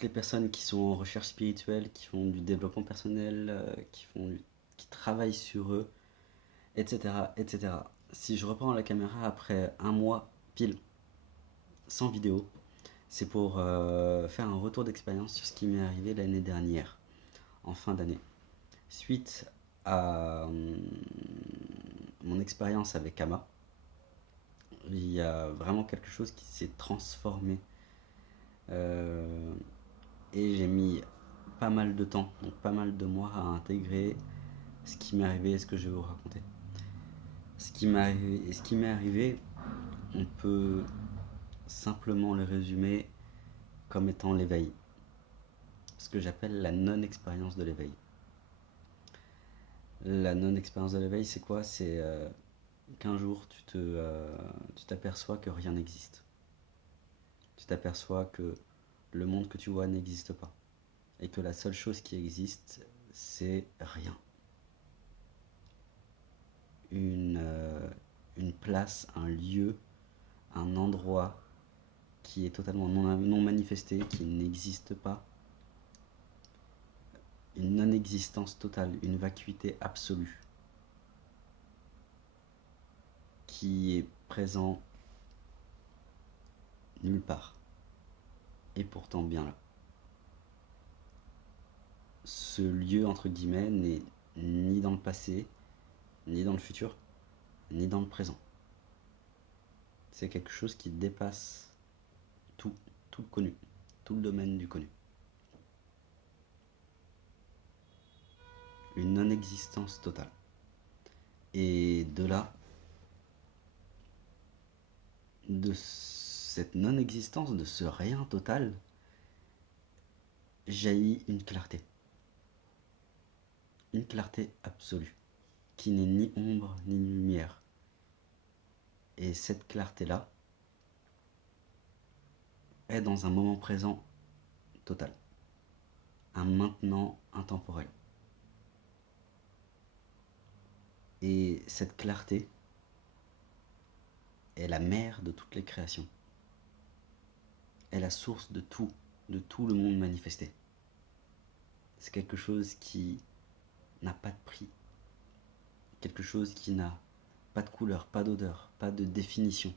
toutes les personnes qui sont en recherche spirituelle, qui font du développement personnel, qui travaillent sur eux, etc., etc. Si je reprends la caméra après un mois pile, sans vidéo, c'est pour faire un retour d'expérience sur ce qui m'est arrivé l'année dernière, en fin d'année. Suite à mon expérience avec Ama, il y a vraiment quelque chose qui s'est transformé. Euh, et j'ai mis pas mal de temps, donc pas mal de mois à intégrer ce qui m'est arrivé et ce que je vais vous raconter. Ce qui m'est arrivé, on peut simplement le résumer comme étant l'éveil. Ce que j'appelle la non-expérience de l'éveil. La non-expérience de l'éveil, c'est quoi? C'est qu'un jour, tu t'aperçois que rien n'existe. Tu t'aperçois que le monde que tu vois n'existe pas. Et que la seule chose qui existe, c'est rien. Une, euh, une place, un lieu, un endroit qui est totalement non manifesté, qui n'existe pas. Une non-existence totale, une vacuité absolue, qui est présent nulle part, et pourtant bien là. Ce lieu, entre guillemets, n'est ni dans le passé, ni dans le futur, ni dans le présent. C'est quelque chose qui dépasse tout, tout le connu, tout le domaine du connu. Une non-existence totale. Et de là, de cette non-existence, de ce rien total, jaillit une clarté. Une clarté absolue, qui n'est ni ombre ni lumière. Et cette clarté-là est dans un moment présent total. Un maintenant intemporel. Et cette clarté est la mère de toutes les créations. Est la source de tout le monde manifesté. C'est quelque chose qui n'a pas de prix. Quelque chose qui n'a pas de couleur, pas d'odeur, pas de définition.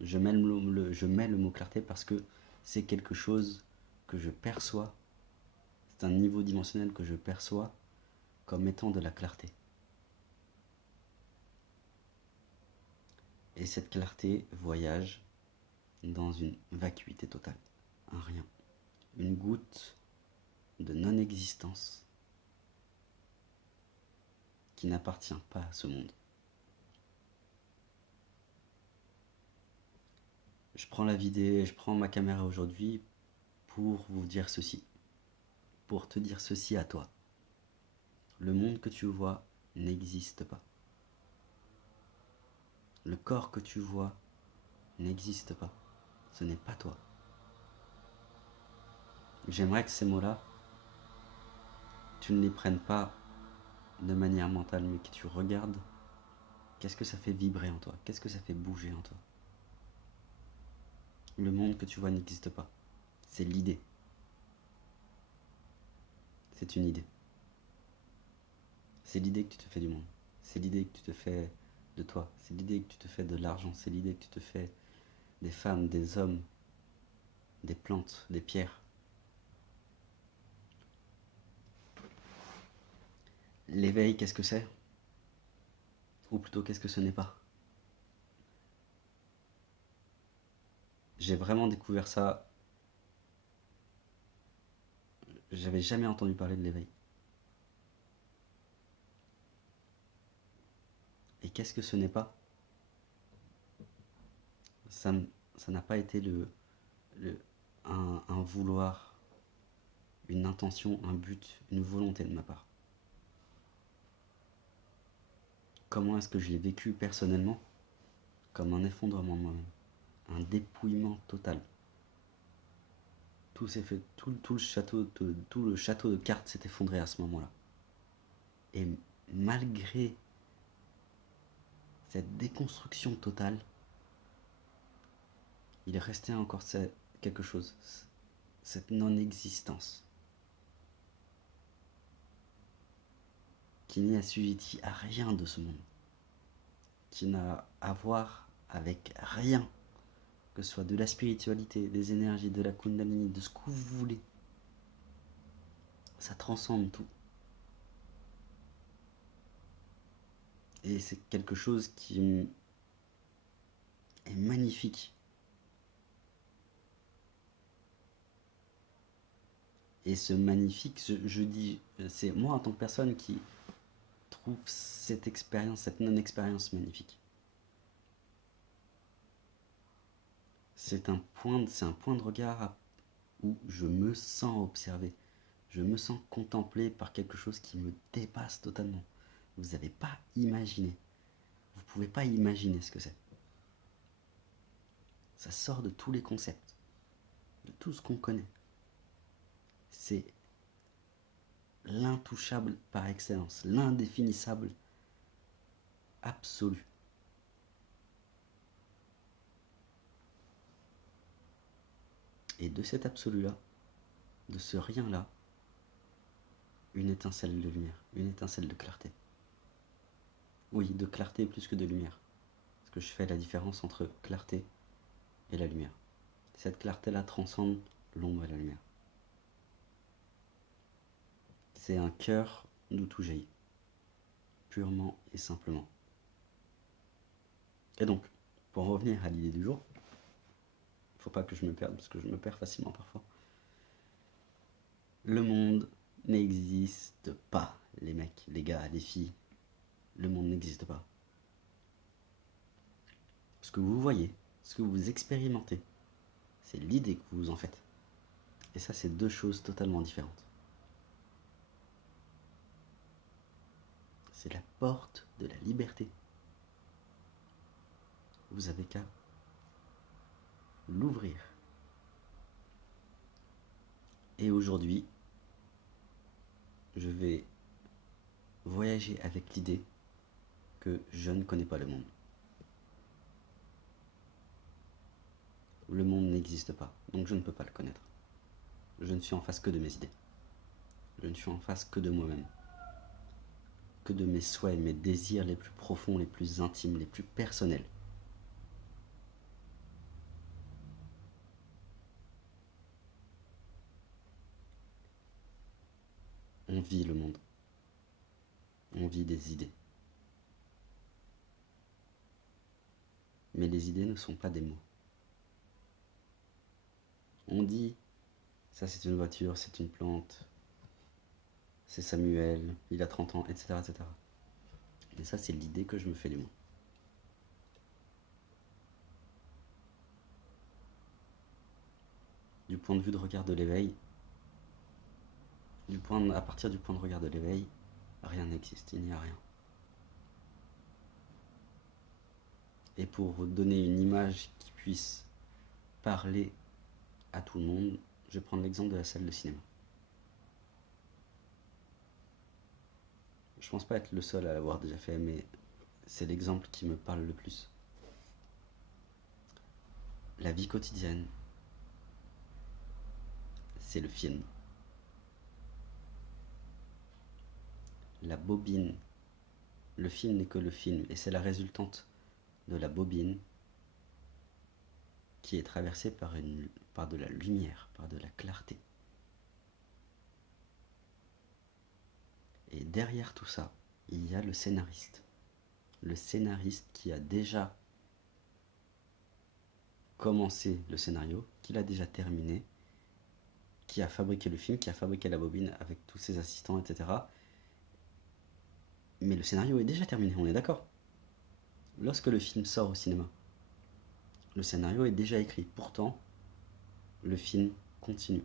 Je mets le mot clarté parce que c'est quelque chose que je perçois. C'est un niveau dimensionnel que je perçois comme étant de la clarté. Et cette clarté voyage dans une vacuité totale, un rien, une goutte de non-existence qui n'appartient pas à ce monde. Je prends la vidéo, je prends ma caméra aujourd'hui pour vous dire ceci, pour te dire ceci à toi. Le monde que tu vois n'existe pas. Le corps que tu vois n'existe pas. Ce n'est pas toi. J'aimerais que ces mots-là, tu ne les prennes pas de manière mentale, mais que tu regardes qu'est-ce que ça fait vibrer en toi, qu'est-ce que ça fait bouger en toi. Le monde que tu vois n'existe pas. C'est l'idée. C'est une idée. C'est l'idée que tu te fais du monde. C'est l'idée que tu te fais de toi. C'est l'idée que tu te fais de l'argent. C'est l'idée que tu te fais des femmes, des hommes, des plantes, des pierres. L'éveil, qu'est-ce que c'est? Ou plutôt, qu'est-ce que ce n'est pas? J'ai vraiment découvert ça. J'avais jamais entendu parler de l'éveil. Et qu'est-ce que ce n'est pas? Ça n'a pas été un vouloir, une intention, un but, une volonté de ma part. Comment est-ce que je l'ai vécu personnellement? Comme un effondrement de moi-même, un dépouillement total. Tout s'est fait, tout le château de cartes s'est effondré à ce moment-là. Et malgré cette déconstruction totale, il restait encore quelque chose. cette non-existence, qui n'est assujettie à rien de ce monde, qui n'a à voir avec rien, que ce soit de la spiritualité, des énergies, de la kundalini, de ce que vous voulez. Ça transcende tout. Et c'est quelque chose qui est magnifique. Et ce magnifique, je dis, c'est moi en tant que personne qui trouve cette expérience, cette non-expérience magnifique. C'est un point de regard où je me sens observé. Je me sens contemplé par quelque chose qui me dépasse totalement. Vous n'avez pas imaginé. Vous ne pouvez pas imaginer ce que c'est. Ça sort de tous les concepts, de tout ce qu'on connaît. C'est l'intouchable par excellence, l'indéfinissable absolu. Et de cet absolu-là, de ce rien-là, une étincelle de lumière, une étincelle de clarté. Oui, de clarté plus que de lumière. Parce que je fais la différence entre clarté et la lumière. Cette clarté-là transcende l'ombre et la lumière. C'est un cœur d'où tout jaillit. Purement et simplement. Et donc, pour en revenir à l'idée du jour, il ne faut pas que je me perde, parce que je me perds facilement parfois. Le monde n'existe pas, les mecs, les gars, les filles. Le monde n'existe pas. Ce que vous voyez, ce que vous expérimentez, c'est l'idée que vous en faites. Et ça, c'est deux choses totalement différentes. C'est la porte de la liberté. Vous avez qu'à l'ouvrir. Et aujourd'hui, je vais voyager avec l'idée que je ne connais pas le monde. Le monde n'existe pas, donc je ne peux pas le connaître. Je ne suis en face que de mes idées. Je ne suis en face que de moi-même. Que de mes souhaits, mes désirs les plus profonds, les plus intimes, les plus personnels. On vit le monde. On vit des idées. Mais les idées ne sont pas des mots. On dit, ça c'est une voiture, c'est une plante, c'est Samuel, il a 30 ans, etc. etc. Mais ça c'est l'idée que je me fais des mots. Du point de vue de regard de l'éveil, à partir du point de regard de l'éveil, rien n'existe, il n'y a rien. Et pour vous donner une image qui puisse parler à tout le monde, je vais prendre l'exemple de la salle de cinéma. Je pense pas être le seul à l'avoir déjà fait, mais c'est l'exemple qui me parle le plus. La vie quotidienne, c'est le film. La bobine, le film n'est que le film, et c'est la résultante de la bobine qui est traversée par de la lumière, par de la clarté. Et derrière tout ça, il y a le scénariste. Le scénariste qui a déjà commencé le scénario, qui l'a déjà terminé, qui a fabriqué le film, qui a fabriqué la bobine avec tous ses assistants, etc. Mais le scénario est déjà terminé, on est d'accord. Lorsque le film sort au cinéma, le scénario est déjà écrit. Pourtant, le film continue.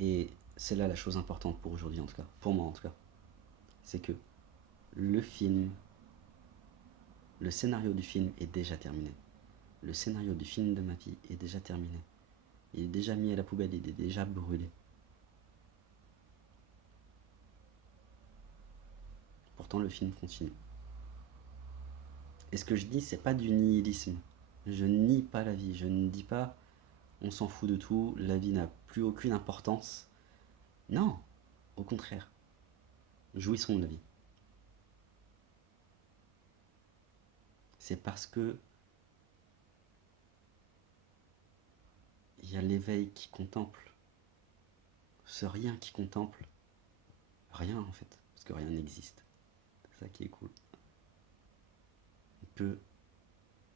Et c'est là la chose importante pour aujourd'hui en tout cas, pour moi en tout cas. C'est que le film, le scénario du film est déjà terminé. Le scénario du film de ma vie est déjà terminé. Il est déjà mis à la poubelle, il est déjà brûlé. Pourtant le film continue. Et ce que je dis, c'est pas du nihilisme. Je nie pas la vie, je ne dis pas on s'en fout de tout, la vie n'a plus aucune importance. Non, au contraire, jouissons de la vie. C'est parce que il y a l'éveil qui contemple, ce rien qui contemple, rien en fait, parce que rien n'existe. C'est ça qui est cool. Que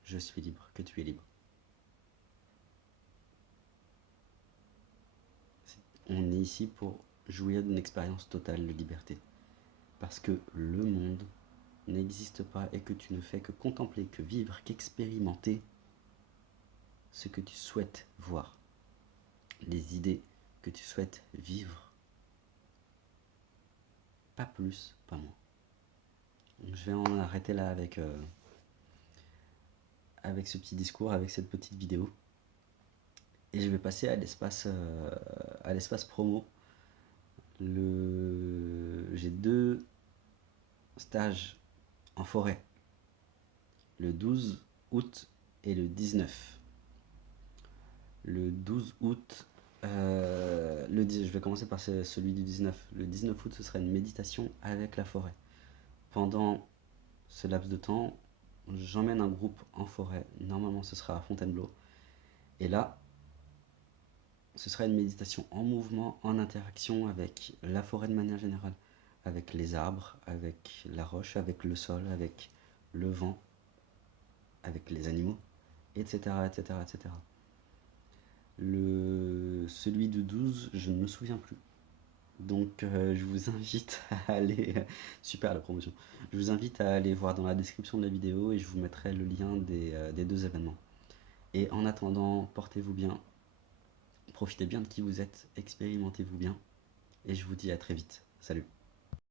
je suis libre, que tu es libre. On est ici pour jouir d'une expérience totale de liberté. Parce que le monde n'existe pas et que tu ne fais que contempler, que vivre, qu'expérimenter ce que tu souhaites voir. Les idées que tu souhaites vivre. Pas plus, pas moins. Donc je vais en arrêter là avec ce petit discours, avec cette petite vidéo. Et je vais passer à l'espace promo. J'ai 2 stages en forêt. Le 12 août et le 19. Le 12 août, je vais commencer par celui du 19. Le 19 août, ce sera une méditation avec la forêt. Pendant ce laps de temps, j'emmène un groupe en forêt. Normalement, ce sera à Fontainebleau. Et là, ce sera une méditation en mouvement, en interaction avec la forêt de manière générale, avec les arbres, avec la roche, avec le sol, avec le vent, avec les animaux, etc. etc., etc. Celui de 12, je ne me souviens plus. Donc je vous invite à aller... Super la promotion. Je vous invite à aller voir dans la description de la vidéo et je vous mettrai le lien des 2 événements. Et en attendant, portez-vous bien, profitez bien de qui vous êtes, expérimentez-vous bien, et je vous dis à très vite. Salut.